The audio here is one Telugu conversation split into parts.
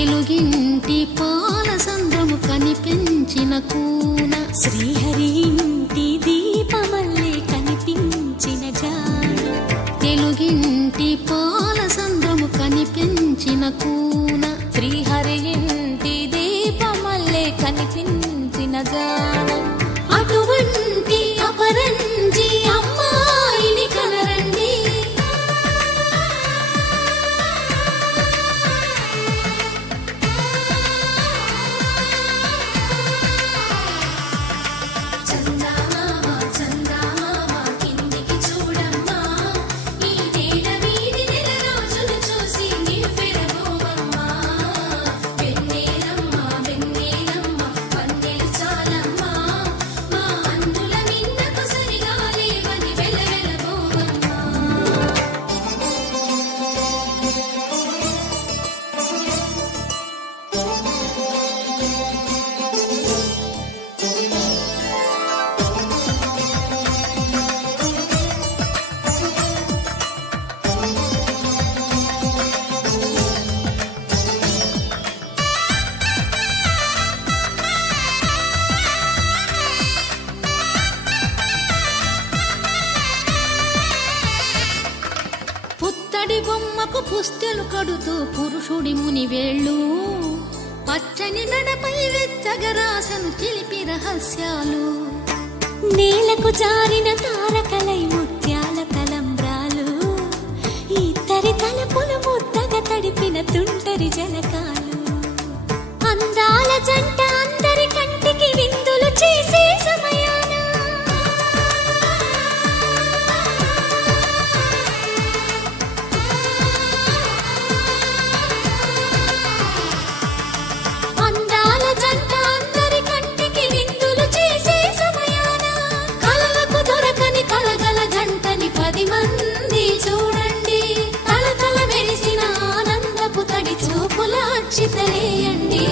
తెలుగింటి పాలసంద్రము కనిపించిన కూన శ్రీహరి ఇంటి దీపమల్లే కనిపించిన జాన తెలుగింటి పాలసంద్రము కనిపించిన కూన శ్రీహరి ఇంటి దీపమల్లే కనిపించిన జాన అటువంటి అపరంజి అమ్మాయిని కనరండి పుత్తడి బొమ్మకు పుస్తెలు కడుతూ పురుషుడి ముని వేళ్ళు పచ్చని నడపై వెచ్చగరాసను చిలిపి రహస్యాలు నేలకు జారిన తారకలై ముత్యాల తలంబ్రాలు ఇద్దరి తలపులు ముద్దగా తడిపిన తుంటరి జలకాలు అందాల జంట అందరి కంటికి విందులు చేసే సమయాన అందాల జంట అందరి కంటికి విందులు చేసే సమయాన కలలకు దొరకని కలగల జంటని 10 మంది చూడండి కలకల మెరిసిన ఆనందపు తడి చూపుల అక్షితలేయండి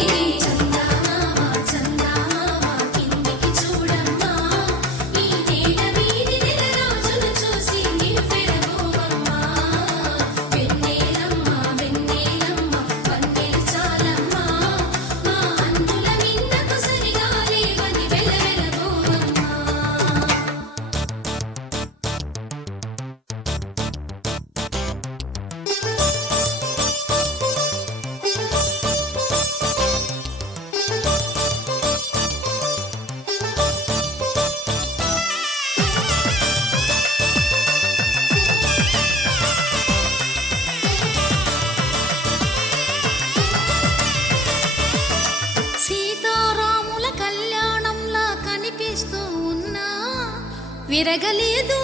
సీతారాముల కళ్యాణంలా కనిపిస్తూ ఉన్నా విరగలేదు